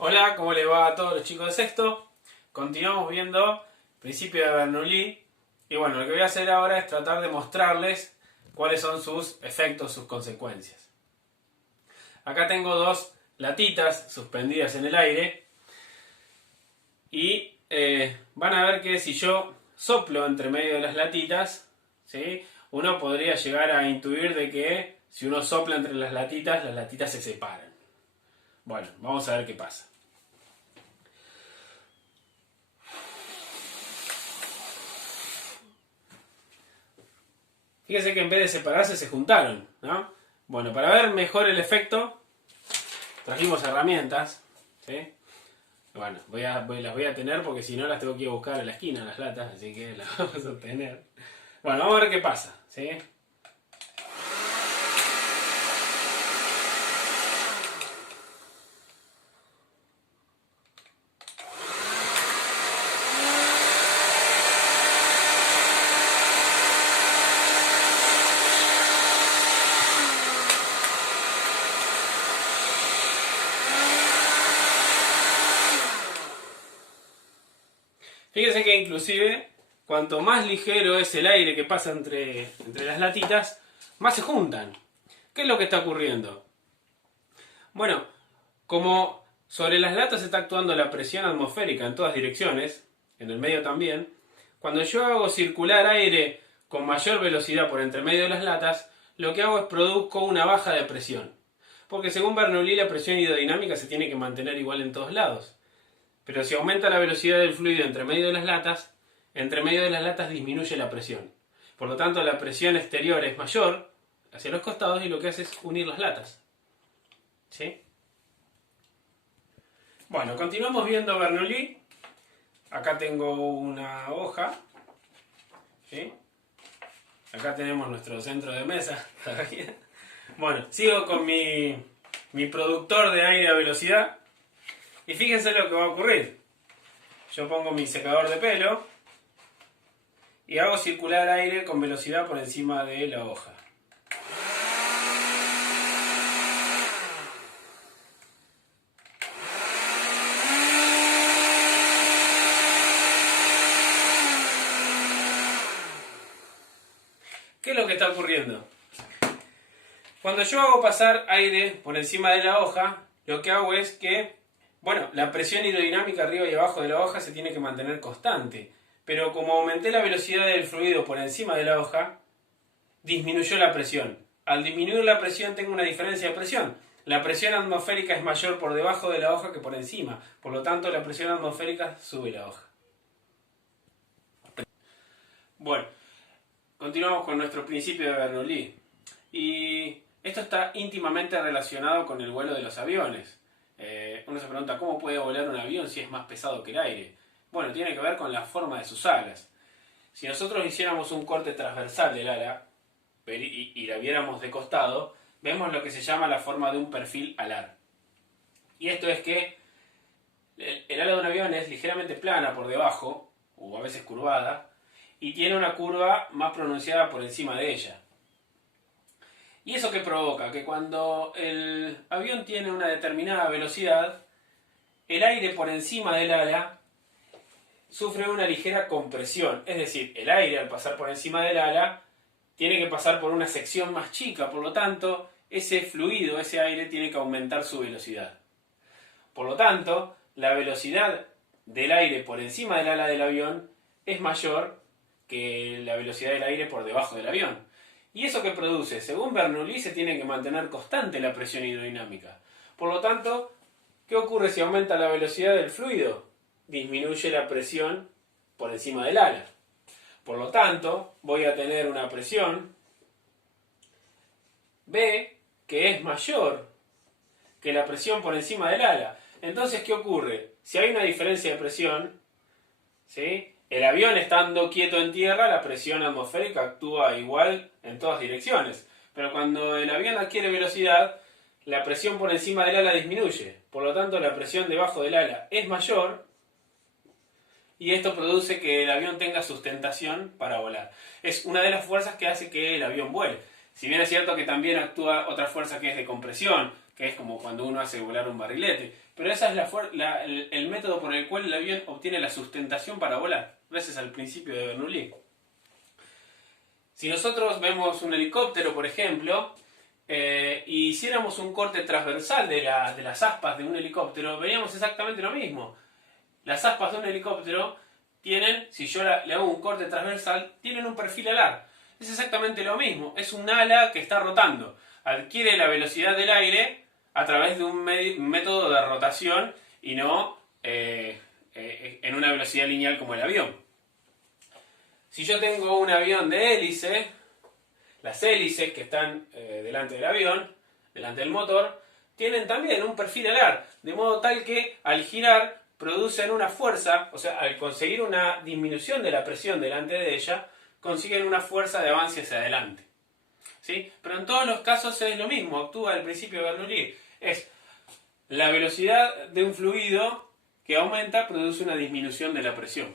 Hola, ¿cómo le va a todos los chicos de sexto? Continuamos viendo principio de Bernoulli y bueno, lo que voy a hacer ahora es tratar de mostrarles cuáles son sus efectos, sus consecuencias. Acá tengo dos latitas suspendidas en el aire y van a ver que si yo soplo entre medio de las latitas, ¿sí? Uno podría llegar a intuir de que si uno sopla entre las latitas se separan. Bueno, vamos a ver qué pasa. Fíjense que en vez de separarse se juntaron, ¿no? Bueno, para ver mejor el efecto, trajimos herramientas, ¿sí? Bueno, las voy a tener porque si no las tengo que ir a buscar a la esquina, las latas, así que las vamos a tener. Bueno, vamos a ver qué pasa, ¿sí? Fíjense que inclusive, cuanto más ligero es el aire que pasa entre las latitas, más se juntan. ¿Qué es lo que está ocurriendo? Bueno, como sobre las latas está actuando la presión atmosférica en todas direcciones, en el medio también, cuando yo hago circular aire con mayor velocidad por entre medio de las latas, lo que hago es produzco una baja de presión. Porque según Bernoulli la presión hidrodinámica se tiene que mantener igual en todos lados. Pero si aumenta la velocidad del fluido entre medio de las latas disminuye la presión. Por lo tanto, la presión exterior es mayor hacia los costados y lo que hace es unir las latas. ¿Sí? Bueno, continuamos viendo Bernoulli. Acá tengo una hoja. ¿Sí? Acá tenemos nuestro centro de mesa. Bueno, sigo con mi productor de aire a velocidad. Y fíjense lo que va a ocurrir. Yo pongo mi secador de pelo y hago circular aire con velocidad por encima de la hoja. ¿Qué es lo que está ocurriendo? Cuando yo hago pasar aire por encima de la hoja, lo que hago es que, bueno, la presión hidrodinámica arriba y abajo de la hoja se tiene que mantener constante. Pero como aumenté la velocidad del fluido por encima de la hoja, disminuyó la presión. Al disminuir la presión tengo una diferencia de presión. La presión atmosférica es mayor por debajo de la hoja que por encima. Por lo tanto, la presión atmosférica sube la hoja. Bueno, continuamos con nuestro principio de Bernoulli. Y esto está íntimamente relacionado con el vuelo de los aviones. Uno se pregunta, ¿cómo puede volar un avión si es más pesado que el aire? Bueno, tiene que ver con la forma de sus alas. Si nosotros hiciéramos un corte transversal del ala y la viéramos de costado, vemos lo que se llama la forma de un perfil alar. Y esto es que el ala de un avión es ligeramente plana por debajo, o a veces curvada, y tiene una curva más pronunciada por encima de ella. ¿Y eso qué provoca? Que cuando el avión tiene una determinada velocidad, el aire por encima del ala sufre una ligera compresión. Es decir, el aire al pasar por encima del ala tiene que pasar por una sección más chica. Por lo tanto, ese fluido, ese aire, tiene que aumentar su velocidad. Por lo tanto, la velocidad del aire por encima del ala del avión es mayor que la velocidad del aire por debajo del avión. ¿Y eso qué produce? Según Bernoulli se tiene que mantener constante la presión hidrodinámica. Por lo tanto, ¿qué ocurre si aumenta la velocidad del fluido? Disminuye la presión por encima del ala. Por lo tanto, voy a tener una presión B que es mayor que la presión por encima del ala. Entonces, ¿qué ocurre? Si hay una diferencia de presión, ¿sí? El avión estando quieto en tierra, la presión atmosférica actúa igual en todas direcciones. Pero cuando el avión adquiere velocidad, la presión por encima del ala disminuye. Por lo tanto, la presión debajo del ala es mayor y esto produce que el avión tenga sustentación para volar. Es una de las fuerzas que hace que el avión vuele. Si bien es cierto que también actúa otra fuerza que es de compresión, que es como cuando uno hace volar un barrilete. pero ese es el método por el cual el avión obtiene la sustentación para volar, gracias al principio de Bernoulli. Si nosotros vemos un helicóptero, por ejemplo, y hiciéramos un corte transversal de las aspas de un helicóptero, veríamos exactamente lo mismo. Las aspas de un helicóptero tienen, si yo le hago un corte transversal, tienen un perfil alar. Es exactamente lo mismo, es un ala que está rotando. Adquiere la velocidad del aire a través de un método de rotación y no en una velocidad lineal como el avión. Si yo tengo un avión de hélice, las hélices que están delante del avión, delante del motor, tienen también un perfil alar, de modo tal que al girar producen una fuerza, o sea, al conseguir una disminución de la presión delante de ella, consiguen una fuerza de avance hacia adelante. ¿Sí? Pero en todos los casos es lo mismo, actúa el principio de Bernoulli. Es la velocidad de un fluido que aumenta, produce una disminución de la presión.